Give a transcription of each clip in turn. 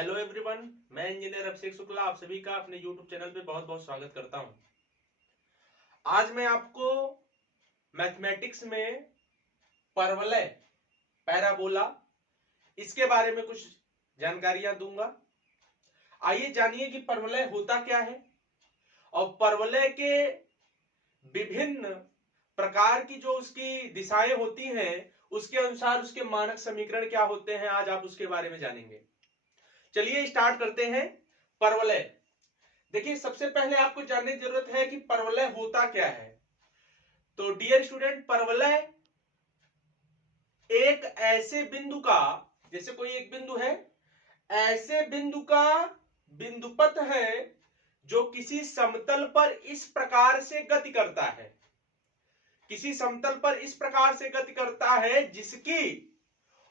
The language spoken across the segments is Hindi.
हेलो एवरीवन, मैं इंजीनियर अभिषेक शुक्ला आप सभी का अपने यूट्यूब चैनल पे बहुत बहुत स्वागत करता हूं। आज मैं आपको मैथमेटिक्स में परवलय, पैराबोला, इसके बारे में कुछ जानकारियां दूंगा। आइए जानिए कि परवलय होता क्या है और परवलय के विभिन्न प्रकार की जो उसकी दिशाएं होती हैं उसके अनुसार उसके मानक समीकरण क्या होते हैं। आज आप उसके बारे में जानेंगे। चलिए स्टार्ट करते हैं। परवलय, देखिए सबसे पहले आपको जानने की जरूरत है कि परवलय होता क्या है। तो डियर स्टूडेंट, परवलय एक ऐसे बिंदु का, जैसे कोई एक बिंदु है, ऐसे बिंदु का बिंदुपथ है जो किसी समतल पर इस प्रकार से गति करता है, किसी समतल पर इस प्रकार से गति करता है जिसकी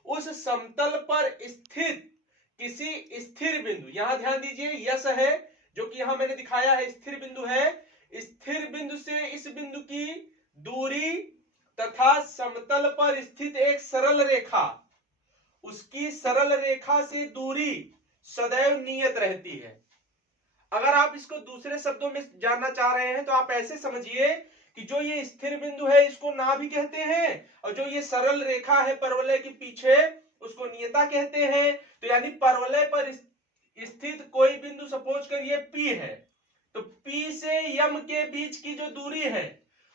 उस समतल पर स्थित किसी स्थिर बिंदु, यहां ध्यान दीजिए यस है जो कि यहां मैंने दिखाया है, स्थिर बिंदु है। स्थिर बिंदु से इस बिंदु की दूरी तथा समतल पर स्थित एक सरल रेखा, उसकी सरल रेखा से दूरी सदैव नियत रहती है। अगर आप इसको दूसरे शब्दों में जानना चाह रहे हैं तो आप ऐसे समझिए कि जो ये स्थिर बिंदु है इसको नाभि कहते हैं और जो ये सरल रेखा है परवलय के पीछे उसको नियता कहते हैं। तो यानी परवलय पर स्थित कोई बिंदु सपोज करिए P है, तो P से यम के बीच की जो दूरी है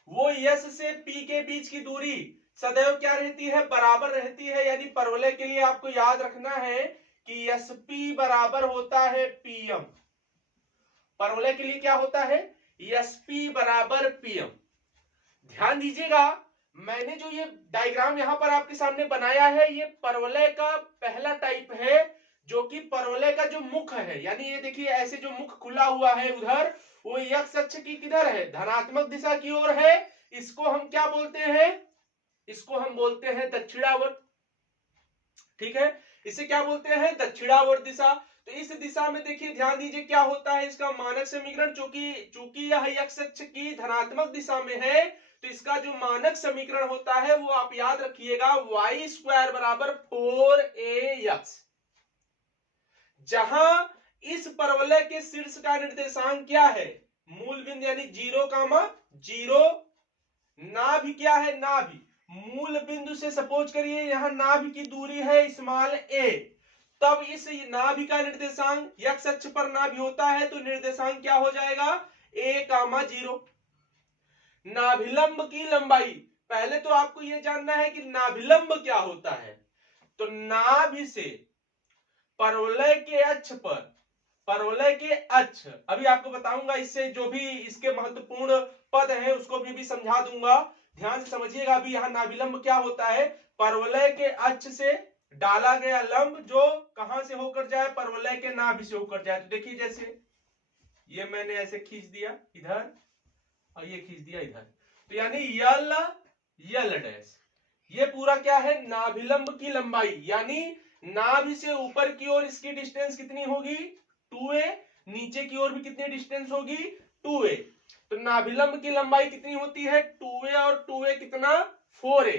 वो यस से P के बीच की दूरी सदैव क्या रहती है, बराबर रहती है। यानी परवलय के लिए आपको याद रखना है कि एस पी बराबर होता है पीएम। परवलय के लिए क्या होता है, एस पी बराबर पीएम। ध्यान दीजिएगा, मैंने जो ये डायग्राम यहां पर आपके सामने बनाया है ये परवलय का पहला टाइप है, जो कि परवलय का जो मुख है, यानी ये देखिए ऐसे जो मुख खुला हुआ है उधर, वो एक्स अक्ष की किधर है, धनात्मक दिशा की ओर है। इसको हम क्या बोलते हैं, इसको हम बोलते हैं दक्षिणावर्त। ठीक है, इसे क्या बोलते हैं, दक्षिणावर्त दिशा। तो इस दिशा में देखिए ध्यान दीजिए क्या होता है, इसका मानक समीकरण, चूंकि यह एक्स अक्ष की धनात्मक दिशा में है तो इसका जो मानक समीकरण होता है वो आप याद रखिएगा, वाई स्क्वायर बराबर 4ax। जहां इस परवलय के शीर्ष का निर्देशांक क्या है, मूल बिंदु यानी 0, नाभि क्या है, नाभि मूल बिंदु से सपोज करिए यहां नाभि की दूरी है स्मॉल a, तब इस नाभि का निर्देशांक x अक्ष पर नाभि होता है तो निर्देशांक क्या हो जाएगा, a, 0। नाभिलंब की लंबाई, पहले तो आपको यह जानना है कि नाभिलंब क्या होता है। तो नाभि से परवलय के अक्ष पर, परवलय के अक्ष, अभी आपको बताऊंगा, इससे जो भी इसके महत्वपूर्ण पद हैं उसको भी समझा दूंगा, ध्यान से समझिएगा। अभी यहां नाभिलंब क्या होता है, परवलय के अक्ष से डाला गया लंब जो कहां से होकर जाए, परवलय के नाभि से होकर जाए। तो देखिए जैसे ये मैंने ऐसे खींच दिया इधर और ये खींच दिया इधर, तो यानी यल डैश, ये पूरा क्या है, नाभिलंब की लंबाई, यानी नाभि से ऊपर की ओर इसकी डिस्टेंस कितनी होगी, 2a, नीचे की ओर भी कितनी डिस्टेंस होगी, 2a। तो नाभिलंब की लंबाई कितनी होती है, 2a और 2a कितना, 4a।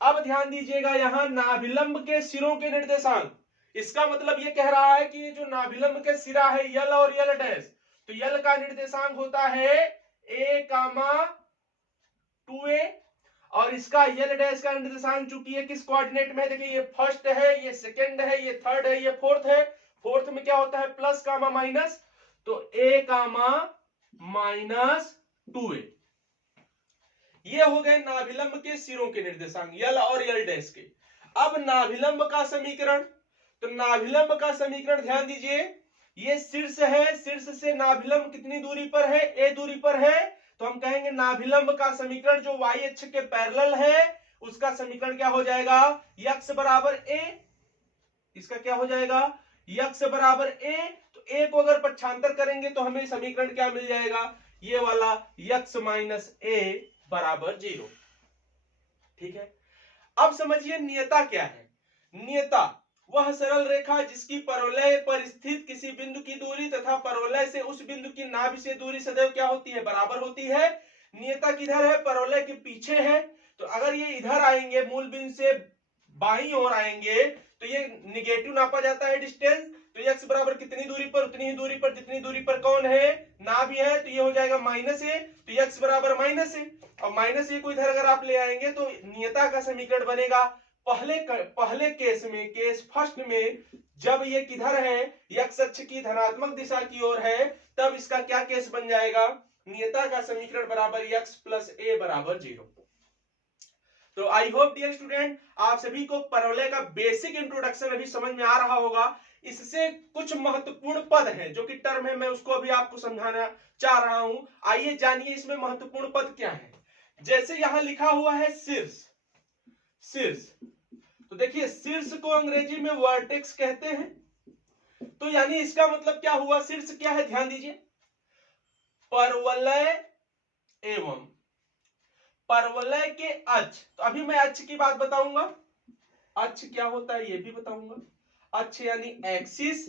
अब ध्यान दीजिएगा यहां नाभिलंब के सिरों के निर्देशांक, इसका मतलब ये कह रहा है कि ये जो नाभिलंब के सिरा है यल और यल डैश, तो यल का निर्देशांक होता है a, 2a और इसका यल डैश का निर्देशांक चूंकि ये किस कोऑर्डिनेट में है, देखिए ये फर्स्ट है, ये सेकंड है, ये थर्ड है, ये फोर्थ है। फोर्थ में क्या होता है, प्लस कामा माइनस, तो a, -2a। ये हो गए नाभिलंब के सिरों के निर्देशांक यल और यल डैश के। अब नाभिलंब का समीकरण, तो नाभिलंब का समीकरण ध्यान दीजिए, ये शीर्ष है, शीर्ष से नाभिलंब कितनी दूरी पर है, a दूरी पर है, तो हम कहेंगे नाभिलंब का समीकरण जो y अक्ष के पैरेलल है उसका समीकरण क्या हो जाएगा, x बराबर a, इसका क्या हो जाएगा, x बराबर a। तो a को अगर पक्षांतर करेंगे तो हमें समीकरण क्या मिल जाएगा, ये वाला x - a बराबर 0। ठीक है, अब समझिए नियता क्या है। नियता वह सरल रेखा जिसकी परवलय पर स्थित किसी बिंदु की दूरी तथा परवलय से उस बिंदु की नाभि से दूरी सदैव क्या होती है, बराबर होती है। नियता किधर है, परवलय के पीछे है, तो अगर ये इधर आएंगे, मूल बिंदु से बाईं ओर आएंगे तो ये निगेटिव नापा जाता है डिस्टेंस, तो x बराबर कितनी दूरी पर, उतनी ही दूरी पर जितनी दूरी पर कौन है, नाभि है, तो ये हो जाएगा -a, तो x बराबर -a, और -a को इधर अगर आप ले आएंगे तो नियता का समीकरण बनेगा पहले केस में, केस फर्स्ट में, जब ये किधर है, x अक्ष की धनात्मक दिशा की ओर है, तब इसका क्या केस बन जाएगा, नियता का समीकरण बराबर x + a बराबर 0। तो आई होप डियर स्टूडेंट आप सभी को परवलय का बेसिक इंट्रोडक्शन अभी समझ में आ रहा होगा। इससे कुछ महत्वपूर्ण पद हैं जो कि टर्म है, मैं उसको अभी आपको समझाना चाह रहा हूं। आइए जानिए इसमें महत्वपूर्ण पद क्या है। जैसे यहां लिखा हुआ है शीर्ष, शीर्ष, तो देखिए शीर्ष को अंग्रेजी में वर्टेक्स कहते हैं। तो यानी इसका मतलब क्या हुआ, शीर्ष क्या है, ध्यान दीजिए, परवलय एवं परवलय के अक्ष। तो अभी मैं अक्ष की बात बताऊंगा, अक्ष क्या होता है ये भी बताऊंगा, अक्ष यानी एक्सिस।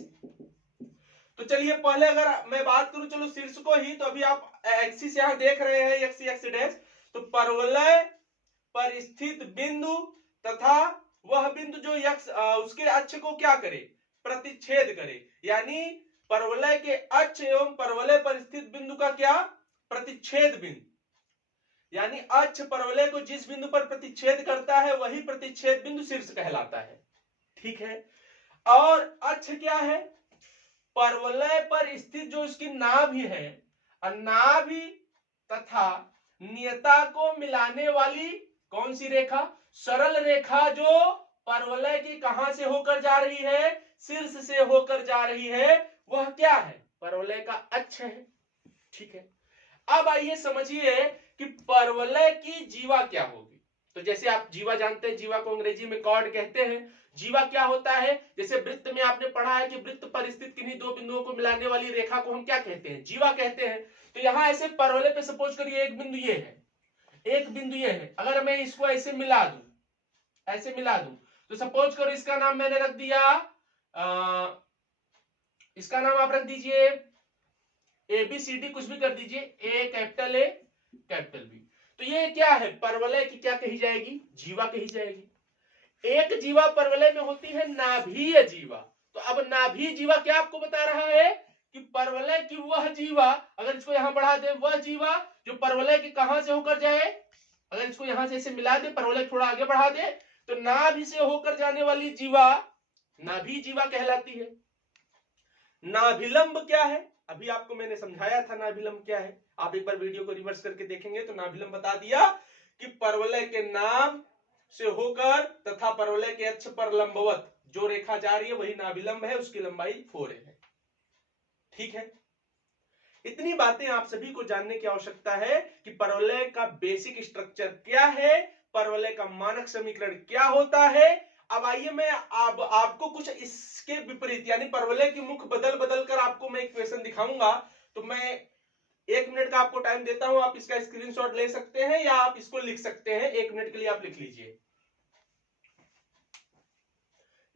तो चलिए पहले अगर मैं बात करूं चलो शीर्ष को ही, तो अभी आप एक्सिस यहां देख रहे हैं, एक्स डैश, तो परवलय पर स्थित बिंदु तथा वह बिंदु जो यक्ष उसके अक्ष को क्या करे, प्रतिच्छेद करे, यानी परवलय के अक्ष एवं परवलय पर स्थित बिंदु का क्या, प्रतिच्छेद बिंदु, यानी अक्ष परवलय को जिस बिंदु पर प्रतिच्छेद करता है वही प्रतिच्छेद बिंदु शीर्ष कहलाता है। ठीक है, और अक्ष क्या है, परवलय पर स्थित जो उसकी नाभि है, नाभि तथा नियता को मिलाने वाली कौन सी रेखा, सरल रेखा जो परवलय की कहां से होकर जा रही है, शीर्ष से होकर जा रही है, वह क्या है, परवलय का अक्ष है। ठीक है, अब आइए समझिए कि परवलय की जीवा क्या होगी। तो जैसे आप जीवा जानते हैं, जीवा को अंग्रेजी में कॉर्ड कहते हैं। जीवा क्या होता है, जैसे वृत्त में आपने पढ़ा है कि वृत्त पर स्थित किन्हीं दो बिंदुओं को मिलाने वाली रेखा को हम क्या कहते हैं, जीवा कहते हैं। तो यहां ऐसे परवलय पे सपोज करिए एक बिंदु ये है, एक बिंदु ये है, अगर मैं इसको ऐसे मिला दूं, ऐसे मिला दूं, तो सपोज करो इसका नाम मैंने रख दिया, इसका नाम आप रख दीजिए ABCD, कुछ भी कर दीजिए, A capital A capital B। तो ये क्या है, परवलय की क्या कही जाएगी, जीवा कही जाएगी। एक जीवा परवलय में होती है नाभीय जीवा। तो अब नाभीय जीवा क्या आपको बता रहा है कि परवलय की वह जीवा, अगर इसको यहां बढ़ा दे, वह जीवा जो परवलय के कहां से होकर जाए, अगर इसको यहां से ऐसे मिला दे, परवलय थोड़ा आगे बढ़ा दे, तो नाभि से होकर जाने वाली जीवा नाभीय जीवा कहलाती है। नाभिलंब क्या है, अभी आपको मैंने समझाया था नाभिलंब क्या है, आप एक बार वीडियो को रिवर्स करके देखेंगे तो नाभिलंब बता दिया कि परवलय के नाभ से होकर तथा परवलय के अक्ष पर लंबवत जो रेखा जा रही है वही नाभिलंब है, उसकी लंबाई 4 है। ठीक है, इतनी बातें आप सभी को जानने की आवश्यकता है कि परवलय का बेसिक स्ट्रक्चर क्या है, परवलय का मानक समीकरण क्या होता है। अब आइए मैं आपको कुछ इसके विपरीत यानी परवलय की मुख बदल बदल कर आपको मैं इक्वेशन दिखाऊंगा। तो मैं 1 मिनट का आपको टाइम देता हूं, आप इसका स्क्रीनशॉट ले सकते हैं या आप इसको लिख सकते हैं, 1 मिनट के लिए आप लिख लीजिए,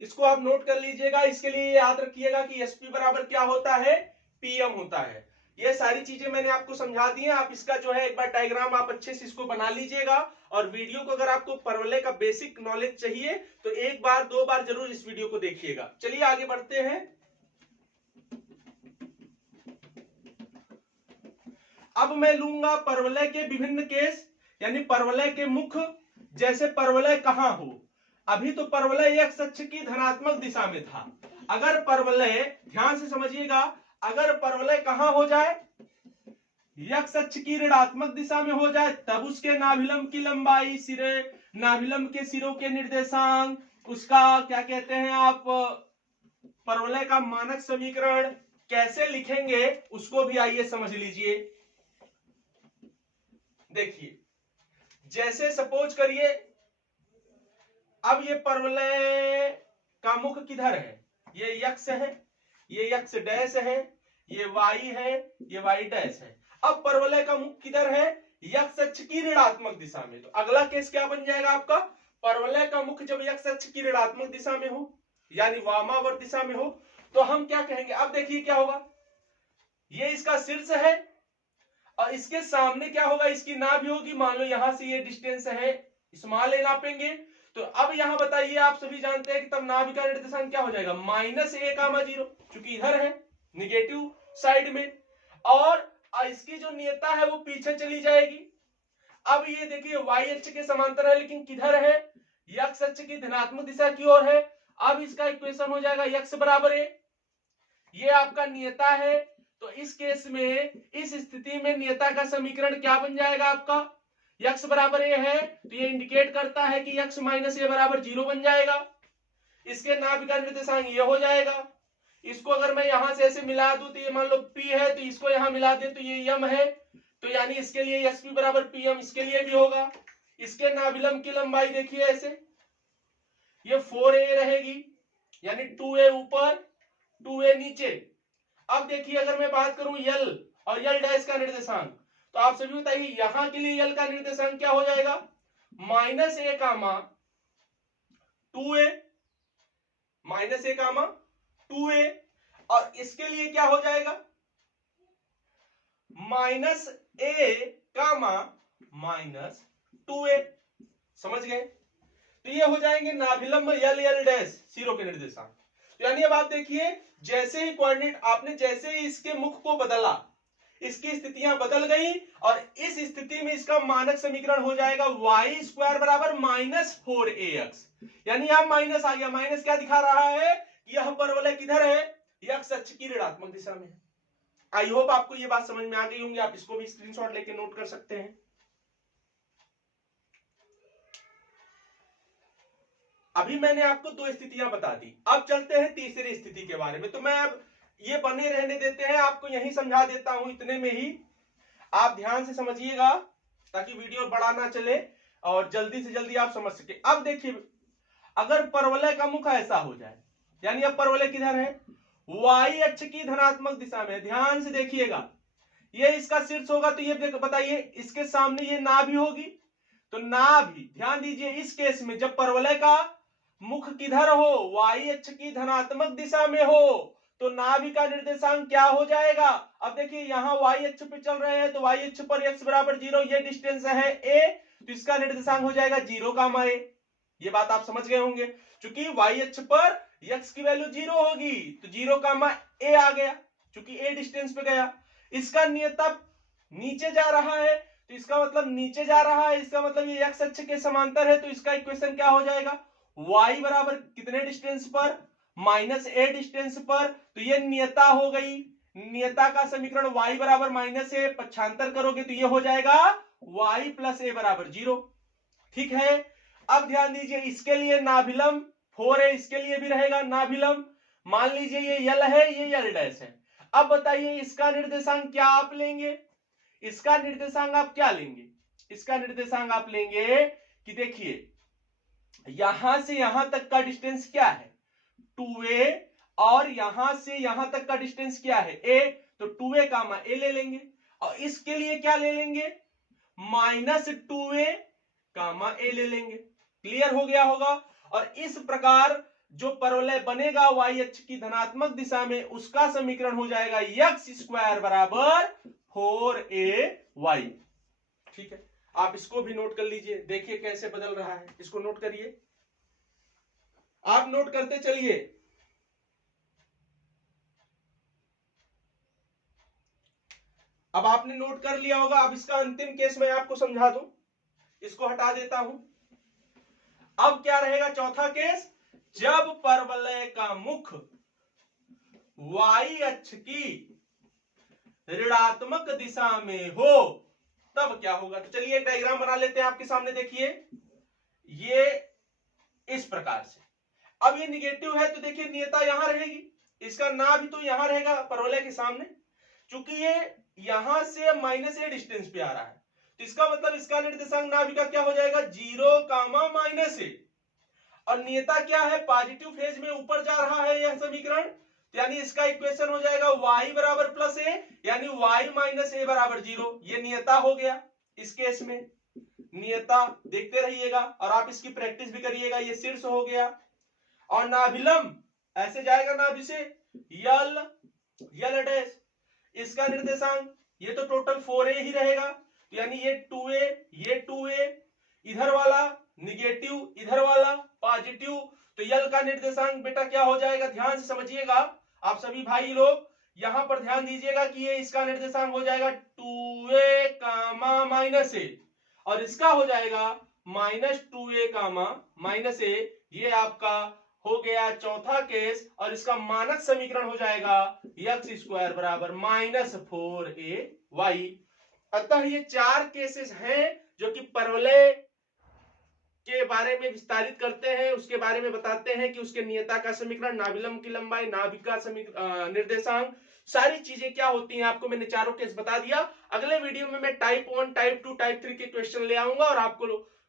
इसको आप नोट कर लीजिएगा। इसके लिए याद रखिएगा कि SP बराबर क्या होता है, PM होता है। ये सारी चीजें मैंने आपको समझा दी हैं, आप इसका जो है एक बार डायग्राम आप अच्छे से इसको बना लीजिएगा। और वीडियो को अगर आपको परवलय का बेसिक नॉलेज चाहिए तो 1 बार 2 बार जरूर इस वीडियो को देखिएगा। चलिए आगे बढ़ते हैं। अब मैं लूंगा परवलय के विभिन्न केस, यानी परवलय के मुख, जैसे परवलय कहां हो। अभी तो परवलय x अक्ष की धनात्मक दिशा में था, अगर परवलय, ध्यान से समझिएगा, अगर परवलय कहां हो जाए, x अक्ष की ऋणात्मक दिशा में हो जाए, तब उसके नाभिलंब की लंबाई, सिरे, नाभिलंब के सिरों के निर्देशांक, उसका क्या कहते हैं आप, परवलय का मानक समीकरण कैसे लिखेंगे उसको भी आइए समझ लीजिए। देखिए, जैसे सपोज करिए अब ये परवलय का मुख किधर है, ये x है, ये x डैश है, ये y है, ये y डैश है। अब परवलय का मुख किधर है, x अक्ष की ऋणात्मक दिशा में। तो अगला केस क्या बन जाएगा आपका, परवलय का मुख जब x अक्ष की ऋणात्मक दिशा में हो यानी वामावर्त दिशा में हो, तो हम क्या कहेंगे, अब देखिए क्या होगा, ये इसका शीर्ष है और इसके सामने क्या होगा, इसकी नाभि होगी। मान लो यहां से ये डिस्टेंस है स्मॉल a नापेंगे, तो अब यहां बताइए, आप सभी जानते हैं कि तब नाभि का निर्देशांक क्या हो जाएगा, -a,0, क्योंकि इधर है निगेटिव साइड में, और इसकी जो नियता है वो पीछे चली जाएगी। अब ये देखिए y अक्ष के समांतर है, लेकिन किधर है, x अक्ष की धनात्मक दिशा की ओर है। अब इसका इक्वेशन हो जाएगा x बराबर a, ये आपका नियता है। तो इस केस में, इस स्थिति में नियता का समीकरण क्या बन जाएगा आपका, x बराबर a है, तो ये इंडिकेट करता है कि x माइनस a बराबर 0 बन जाएगा। इसके नाभि का निर्देशांक ये हो जाएगा। इसको अगर मैं यहां से ऐसे मिला दूं तो ये मान लो p है, तो इसको यहां मिला दे तो ये m है, तो यानी इसके लिए sp बराबर pm, इसके लिए भी होगा। इसके नाभिलंब की लंबाई देखिए ऐसे, ये 4a रहेगी, यानी 2a ऊपर 2a नीचे। अब देखिए अगर मैं बात करूं l और l डैश का निर्देशांक, तो आप सभी बताइए यहां के लिए l का निर्देशांक क्या हो जाएगा, -a, 2a, -a, 2a, और इसके लिए क्या हो जाएगा, -a, -2a। समझ गए? तो ये हो जाएंगे नाभिलंब l डैश 0 के निर्देशांक। तो यानी अब आप देखिए, जैसे ही कोऑर्डिनेट आपने, जैसे ही इसके मुख को बदला, इसकी स्थितियां बदल गई, और इस स्थिति में इसका मानक समीकरण हो जाएगा y² बराबर -4ax। यानी यहां माइनस आ गया। माइनस क्या दिखा रहा है, यह परवलय किधर है, x अक्ष की ऋणात्मक दिशा में। आई होप आपको ये बात समझ में आ गई होंगी। आप इसको भी स्क्रीनशॉट लेके नोट कर सकते हैं। अभी मैंने आपको 2 स्थितियां बता दी, अब चलते हैं तीसरी स्थिति के बारे में। तो मैं अब ये बने रहने देते हैं, आपको यही समझा देता हूं, इतने में ही आप ध्यान से समझिएगा ताकि वीडियो बड़ा ना चले और जल्दी से जल्दी आप समझ सके। अब देखिए, अगर परवलय का मुख ऐसा हो जाए, यानी अब परवलय किधर है, y अक्ष की धनात्मक दिशा में। ध्यान से देखिएगा, ये इसका शीर्ष होगा, तो ये बताइए इसके सामने ये नाभि होगी, तो नाभि, ध्यान दीजिए इस केस में जब परवलय का मुख किधर हो, y अक्ष की धनात्मक दिशा में हो, तो नाभि का निर्देशांक क्या हो जाएगा। अब देखिए यहां y अक्ष पे चल रहे हैं, तो y अक्ष पर x बराबर 0, ये डिस्टेंस है a, तो इसका निर्देशांक हो जाएगा 0, a। ये बात आप समझ गए होंगे, क्योंकि y अक्ष पर x की वैल्यू 0 होगी, तो 0, a आ गया, क्योंकि a डिस्टेंस पे गया। इसका नियता नीचे जा रहा है, तो इसका मतलब नीचे जा रहा है, इसका मतलब ये x अक्ष के समांतर है, तो इसका इक्वेशन क्या हो जाएगा, y बराबर कितने डिस्टेंस पर, -a डिस्टेंस पर, तो ये नियता हो गई। नियता का समीकरण y बराबर -a, पक्षांतर करोगे तो ये हो जाएगा y प्लस a बराबर 0। ठीक है, अब ध्यान दीजिए इसके लिए नाभिलंब 4 है, इसके लिए भी रहेगा नाभिलंब। मान लीजिए ये l है, ये l डैश है। अब बताइए इसका निर्देशांक क्या आप लेंगे, इसका निर्देशांक आप क्या लेंगे, इसका निर्देशांक आप लेंगे कि देखिए यहां से यहां तक का डिस्टेंस क्या है, 2a, और यहां से यहां तक का डिस्टेंस क्या है, a, तो 2a, a ले लेंगे, और इसके लिए क्या ले लेंगे, -2a, a ले लेंगे। क्लियर हो गया होगा। और इस प्रकार जो परवलय बनेगा y अक्ष की धनात्मक दिशा में, उसका समीकरण हो जाएगा x² बराबर 4ay। ठीक है, आप इसको भी नोट कर लीजिए, देखिए कैसे बदल रहा है, इसको नोट करिए, आप नोट करते चलिए। अब आपने नोट कर लिया होगा। अब इसका अंतिम केस मैं आपको समझा दूं, इसको हटा देता हूं। अब क्या रहेगा चौथा केस, जब परवलय का मुख y अक्ष की ऋणात्मक दिशा में हो, तब क्या होगा। तो चलिए एक डायग्राम बना लेते हैं आपके सामने। देखिए ये इस प्रकार से, अब ये निगेटिव है, तो देखिए नियता यहां रहेगी, इसका ना भी तो यहां रहेगा परवलय के सामने, चूंकि ये यहां से -a डिस्टेंस पे आ रहा है, तो इसका मतलब इसका निर्देशांक नाभि का क्या हो जाएगा, 0, -a। और नियता क्या है, पॉजिटिव फेज में ऊपर जा रहा है यह समीकरण, यानी इसका इक्वेशन हो जाएगा y बराबर +a, यानी y - a बराबर 0। ये नियता हो गया। इस केस में नियता देखते रहिएगा और आप इसकी प्रैक्टिस भी करिएगा। ये शीर्ष हो गया, और नाभिलंब ऐसे जाएगा नाभि से l डैश, इसका निर्देशांक ये तो टोटल 4a ही रहेगा, यानी ये 2a, ये 2a, इधर वाला निगेटिव इधर वाला, पॉजिटिव। तो यल का निर्देशांक बेटा क्या हो जाएगा, ध्यान से समझिएगा आप सभी भाई लोग, यहां पर ध्यान दीजिएगा कि ये इसका निर्देशांक हो जाएगा 2a कामा माइनस ए, और इसका हो जाएगा माइनस 2a कामा माइनस ए। ये आपका हो गया चौथा केस, और इसका मानक समीकरण हो जाएगा एक्स स्क्वायर बराबर माइनस 4ay। अतः ये 4 केसेस हैं जो कि परवलय के बारे में विस्तारित करते हैं, उसके बारे में बताते हैं कि उसके नियता का समीकरण, नाभिलंब की लंबाई, नाभिक का निर्देशांक, सारी चीजें क्या होती हैं आपको मैंने चारों केस बता दिया। अगले वीडियो में मैं टाइप 1, टाइप 2, टाइप 3 के क्वेश्चन ले आऊंगा और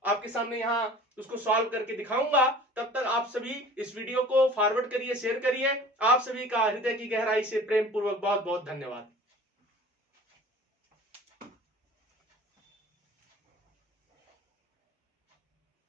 आपके सामने यहाँ उसको सॉल्व करके दिखाऊंगा। तब तक आप सभी इस वीडियो को फॉरवर्ड करिए, शेयर करिए। आप सभी का हृदय की गहराई से प्रेम पूर्वक बहुत बहुत धन्यवाद।